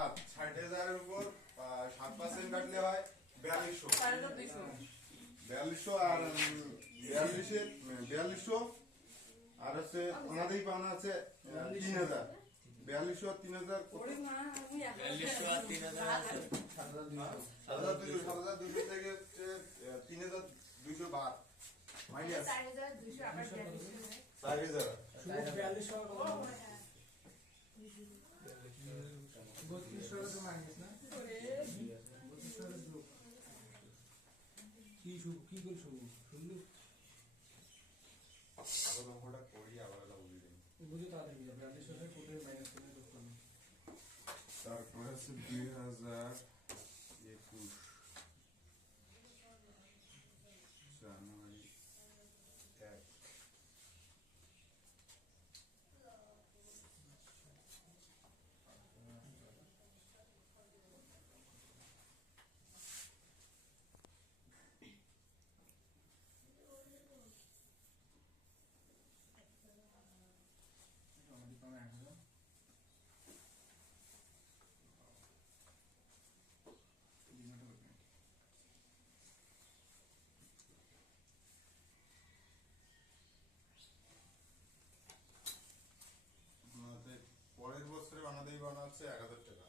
বাদ ষাট হাজারের উপর সাত পার্সেন্ট কাটলে হয় বিয়াল্লিশশো। চার হাজার দুইশো বিয়াল্লিশশো আর বিয়াল্লিশের বিয়াল্লিশশো। আর হচ্ছে ওনাদেরই পাওনা আছে তিন হাজার। বিয়াল্লিশশো আর তিন হাজার বিয়াল্লিশশো আর তিন হাজার সাত হাজার। দুইশো সাত হাজার দুইশো থেকে তিন হাজার দুইশো বাদ মাইনাস চার হাজার দুশো আবার বিয়াল্লিশশো চার হাজার শুধু বিয়াল্লিশ টাকা ও, কত হ্যাঁ। বত্রিশ টাকা তো মাইনাস না ওরে, বত্রিশ টাকা যোগ কি শুভ কি করে শুভ? শুনলি? অঙ্কটা করি আবার দিই বুঝে তাড়াতাড়ি যাবে বিয়াল্লিশ টাকা কোথায় মাইনাস করে তারপরে হচ্ছে দুই হাজার একুশ। Saya akan terjadi.